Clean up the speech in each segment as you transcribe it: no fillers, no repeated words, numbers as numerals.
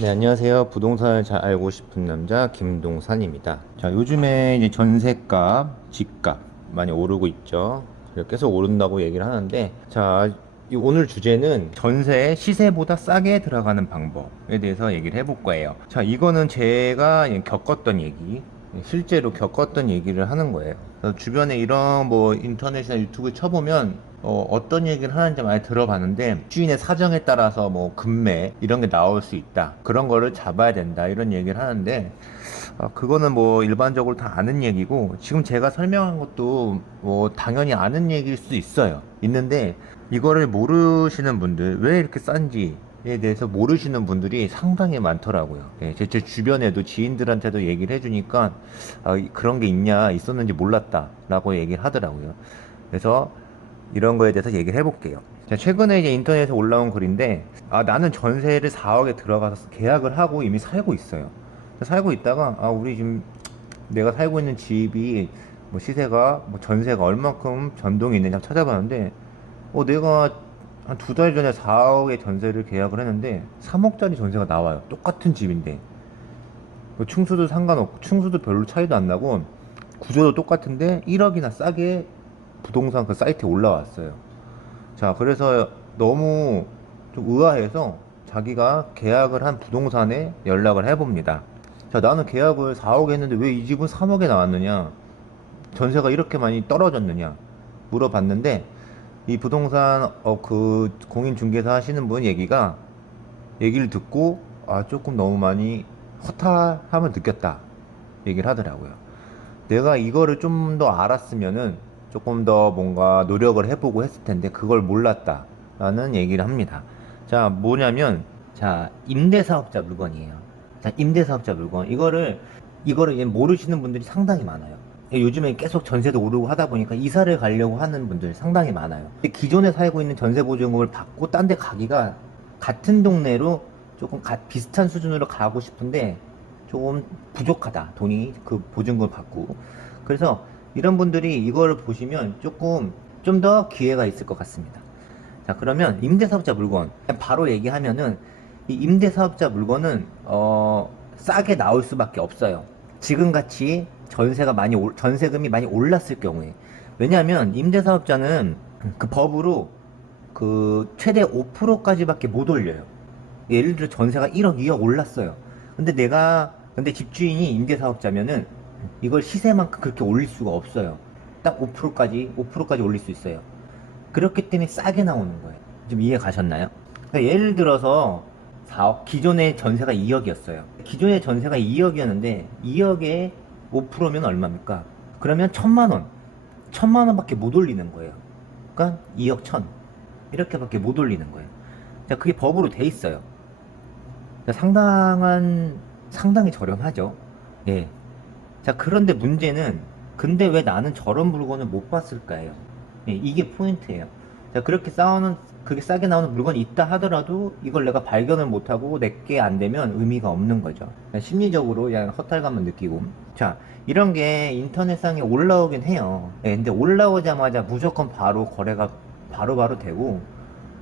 네, 안녕하세요. 부동산을 잘 알고 싶은 남자 김동산입니다. 자, 요즘에 이제 전세값, 집값 많이 오르고 있죠. 그래서 계속 오른다고 얘기를 하는데, 자, 오늘 주제는 전세 시세보다 싸게 들어가는 방법에 대해서 얘기를 해볼 거예요. 자, 이거는 제가 겪었던 얘기, 실제로 겪었던 얘기를 하는 거예요. 그래서 주변에 이런 뭐 인터넷이나 유튜브 쳐보면 떤 얘기를 하는지 많이 들어봤는데, 주인의 사정에 따라서 뭐 금매 이런 게 나올 수 있다, 그런 거를 잡아야 된다, 이런 얘기를 하는데, 그거는 뭐 일반적으로 다 아는 얘기고, 지금 제가 설명한 것도 뭐 당연히 아는 얘기일 수도 있는데, 이거를 모르시는 분들, 왜 이렇게 싼지 에 대해서 모르시는 분들이 상당히 많더라고요. 예, 제 주변에도 지인들한테도 얘기를 해주니까, 그런 게 있었는지 몰랐다 라고 얘기를 하더라고요. 그래서 이런 거에 대해서 얘기를 해볼게요. 자, 최근에 이제 인터넷에 올라온 글인데, 나는 전세를 4억에 들어가서 계약을 하고 이미 살고 있어요. 살고 있다가, 우리 지금 내가 살고 있는 집이 뭐 시세가, 뭐 전세가 얼마큼 변동이 있는지 한번 찾아봤는데, 내가 한 두 달 전에 4억의 전세를 계약을 했는데 3억짜리 전세가 나와요. 똑같은 집인데. 뭐 층수도 상관없고, 층수도 별로 차이도 안 나고, 구조도 똑같은데 1억이나 싸게 부동산 그 사이트에 올라왔어요. 자, 그래서 너무 좀 의아해서 자기가 계약을 한 부동산에 연락을 해봅니다. 자, 나는 계약을 4억에 했는데 왜 이 집은 3억에 나왔느냐? 전세가 이렇게 많이 떨어졌느냐? 물어봤는데, 이 부동산 그 공인중개사 하시는 분 얘기를 듣고, 조금 너무 많이 허탈함을 느꼈다 얘기를 하더라고요. 내가 이거를 좀 더 알았으면은 조금 더 뭔가 노력을 해보고 했을 텐데 그걸 몰랐다라는 얘기를 합니다. 자, 뭐냐면, 자, 임대사업자 물건이에요. 자, 임대사업자 물건, 이거를 이제 모르시는 분들이 상당히 많아요. 요즘에 계속 전세도 오르고 하다 보니까 이사를 가려고 하는 분들 상당히 많아요. 기존에 살고 있는 전세보증금을 받고 딴 데 가기가, 같은 동네로 조금 비슷한 수준으로 가고 싶은데 조금 부족하다, 돈이, 그 보증금을 받고. 그래서 이런 분들이 이거를 보시면 조금 좀 더 기회가 있을 것 같습니다. 자, 그러면 임대사업자 물건 그냥 바로 얘기하면은, 이 임대사업자 물건은 싸게 나올 수밖에 없어요. 지금같이 전세금이 많이 올랐을 경우에. 왜냐하면 임대사업자는 그 법으로 그 최대 5%까지밖에 못 올려요. 예를 들어 전세가 1억, 2억 올랐어요. 근데 집주인이 임대사업자면은 이걸 시세만큼 그렇게 올릴 수가 없어요. 딱 5%까지 올릴 수 있어요. 그렇기 때문에 싸게 나오는 거예요. 좀 이해 가셨나요? 그러니까 예를 들어서 4억, 기존의 전세가 2억이었어요. 기존의 전세가 2억이었는데 2억에 5%면 얼마입니까? 그러면 1,000만 원. 1,000만 원 밖에 못 올리는 거예요. 그러니까 2억 1,000. 이렇게밖에 못 올리는 거예요. 자, 그게 법으로 돼 있어요. 상당히 저렴하죠. 예. 자, 그런데 문제는, 근데 왜 나는 저런 물건을 못 봤을까요? 예, 이게 포인트예요. 자, 그게 싸게 나오는 물건이 있다 하더라도 이걸 내가 발견을 못하고 내게 안 되면 의미가 없는 거죠. 심리적으로 그냥 허탈감을 느끼고. 자, 이런 게 인터넷상에 올라오긴 해요. 예, 근데 올라오자마자 무조건 바로 거래가 바로바로 되고,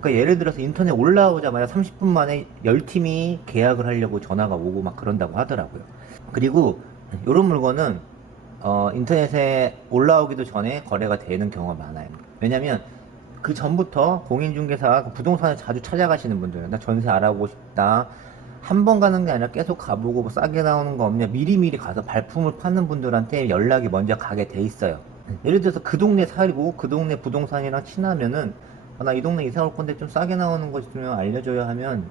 그러니까 예를 들어서 인터넷 올라오자마자 30분 만에 10팀이 계약을 하려고 전화가 오고 막 그런다고 하더라고요. 그리고 이런 물건은 인터넷에 올라오기도 전에 거래가 되는 경우가 많아요. 왜냐면 그 전부터 공인중개사, 그 부동산을 자주 찾아가시는 분들, 나 전세 알아보고 싶다, 한 번 가는 게 아니라 계속 가보고 뭐 싸게 나오는 거 없냐, 미리미리 가서 발품을 파는 분들한테 연락이 먼저 가게 돼 있어요. 예를 들어서 그 동네 살고 그 동네 부동산이랑 친하면은, 나 이 동네 이사 올 건데 좀 싸게 나오는 거 있으면 알려줘야 하면,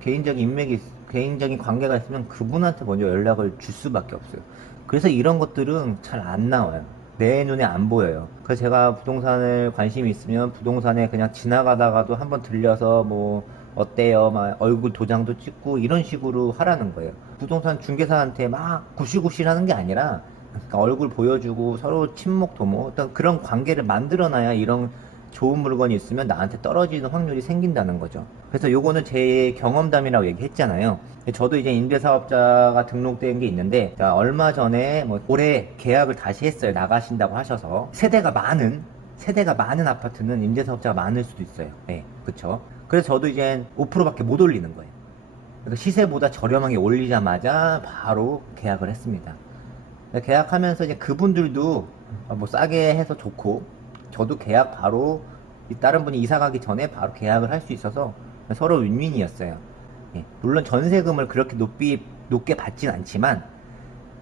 개인적인 관계가 있으면 그분한테 먼저 연락을 줄 수밖에 없어요. 그래서 이런 것들은 잘 안 나와요. 내 눈에 안 보여요. 그래서 제가 부동산을 관심이 있으면 부동산에 그냥 지나가다가도 한번 들려서 뭐 어때요? 막 얼굴 도장도 찍고 이런 식으로 하라는 거예요. 부동산 중개사한테 막 구실구실 하는 게 아니라, 그러니까 얼굴 보여주고 서로 친목 도모, 어떤 그런 관계를 만들어놔야 이런 좋은 물건이 있으면 나한테 떨어지는 확률이 생긴다는 거죠. 그래서 요거는 제 경험담이라고 얘기했잖아요. 저도 이제 임대사업자가 등록된 게 있는데, 자, 얼마 전에 뭐 올해 계약을 다시 했어요. 나가신다고 하셔서. 세대가 많은 아파트는 임대사업자가 많을 수도 있어요. 네, 그쵸. 그래서 저도 이제 5%밖에 못 올리는 거예요. 그래서 시세보다 저렴하게 올리자마자 바로 계약을 했습니다. 계약하면서 이제 그분들도 뭐 싸게 해서 좋고, 저도 계약 바로 다른 분이 이사 가기 전에 바로 계약을 할 수 있어서 서로 윈윈이었어요. 예, 물론 전세금을 그렇게 높게 받진 않지만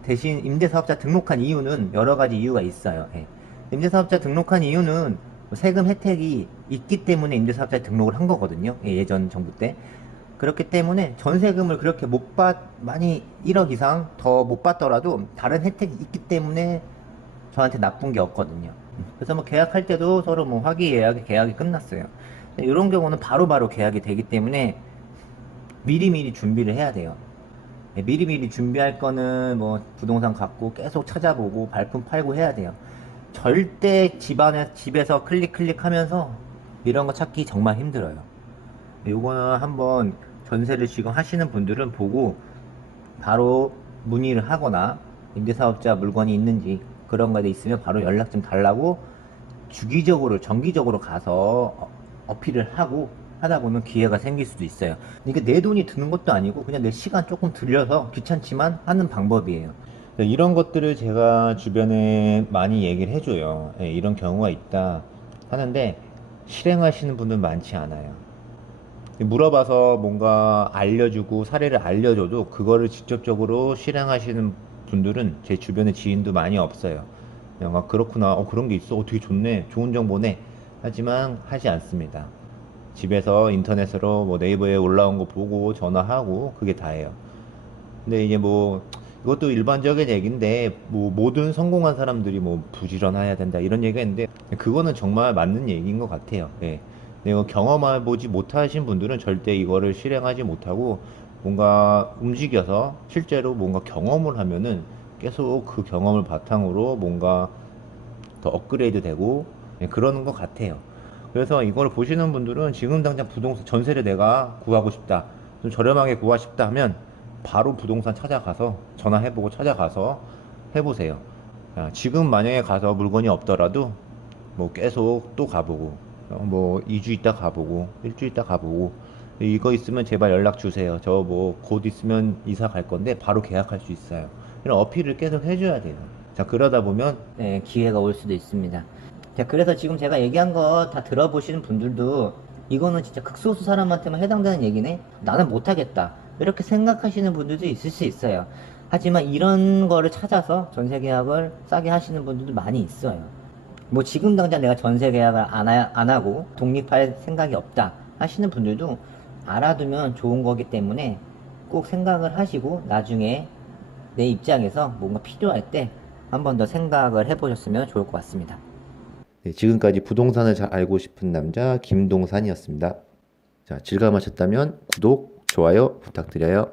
대신 임대사업자 등록한 이유는 여러 가지 이유가 있어요. 예. 임대사업자 등록한 이유는 세금 혜택이 있기 때문에 임대사업자에 등록을 한 거거든요. 예, 예전 정부 때. 그렇기 때문에 전세금을 그렇게 많이 1억 이상 더 못 받더라도 다른 혜택이 있기 때문에 저한테 나쁜 게 없거든요. 그래서 뭐 계약할 때도 서로 뭐 화기애애하게 계약이 끝났어요. 이런 경우는 바로바로 계약이 되기 때문에 미리미리 준비를 해야 돼요. 미리미리 준비할 거는 뭐 부동산 갖고 계속 찾아보고 발품 팔고 해야 돼요. 절대 집에서 클릭 하면서 이런 거 찾기 정말 힘들어요. 요거는 한번 전세를 지금 하시는 분들은 보고 바로 문의를 하거나 임대사업자 물건이 있는지 그런 거에 있으면 바로 연락 좀 달라고 주기적으로 정기적으로 가서 어필을 하고 하다 보면 기회가 생길 수도 있어요. 이게 내 돈이 드는 것도 아니고 그냥 내 시간 조금 들여서 귀찮지만 하는 방법이에요. 이런 것들을 제가 주변에 많이 얘기를 해줘요. 예, 이런 경우가 있다 하는데 실행하시는 분들 많지 않아요. 물어봐서 뭔가 알려주고 사례를 알려줘도 그거를 직접적으로 실행하시는 분들은 제 주변에 지인도 많이 없어요. 그냥 막 그렇구나, 그런 게 있어, 되게 좋네, 좋은 정보네, 하지만 하지 않습니다. 집에서 인터넷으로 뭐 네이버에 올라온 거 보고 전화하고 그게 다예요. 근데 이제 뭐 이것도 일반적인 얘기인데 뭐 모든 성공한 사람들이 뭐 부지런해야 된다 이런 얘기가 있는데 그거는 정말 맞는 얘기인 것 같아요. 예. 근데 이거 경험해보지 못하신 분들은 절대 이거를 실행하지 못하고 뭔가 움직여서 실제로 뭔가 경험을 하면은 계속 그 경험을 바탕으로 뭔가 더 업그레이드 되고 그러는 것 같아요. 그래서 이걸 보시는 분들은 지금 당장 부동산 전세를 내가 구하고 싶다, 좀 저렴하게 구하고 싶다 하면 바로 부동산 찾아가서 전화해보고 찾아가서 해보세요. 지금 만약에 가서 물건이 없더라도 뭐 계속 또 가보고 뭐 2주 있다 가보고 일주일 있다 가보고 이거 있으면 제발 연락 주세요. 저 뭐 곧 있으면 이사 갈 건데 바로 계약할 수 있어요. 이런 어필을 계속 해줘야 돼요. 자, 그러다 보면 네, 기회가 올 수도 있습니다. 자, 그래서 지금 제가 얘기한 거 다 들어보시는 분들도 이거는 진짜 극소수 사람한테만 해당되는 얘기네? 나는 못하겠다. 이렇게 생각하시는 분들도 있을 수 있어요. 하지만 이런 거를 찾아서 전세 계약을 싸게 하시는 분들도 많이 있어요. 뭐 지금 당장 내가 전세 계약을 안 하고 독립할 생각이 없다 하시는 분들도 알아두면 좋은 거기 때문에 꼭 생각을 하시고 나중에 내 입장에서 뭔가 필요할 때 한 번 더 생각을 해보셨으면 좋을 것 같습니다. 네, 지금까지 부동산을 잘 알고 싶은 남자 김동산이었습니다. 자, 즐거움하셨다면 구독, 좋아요 부탁드려요.